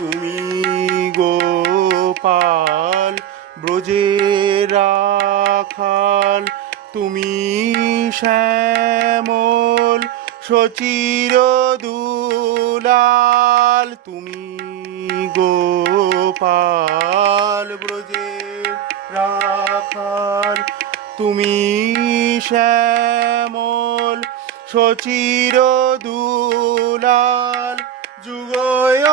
তুমি গোপাল ব্রজের রাখাল, তুমি শ্যামল সচির দুলাল, তুমি গোপাল ব্রজের রাখাল, তুমি শ্যামল সচির দুলাল, যুগয়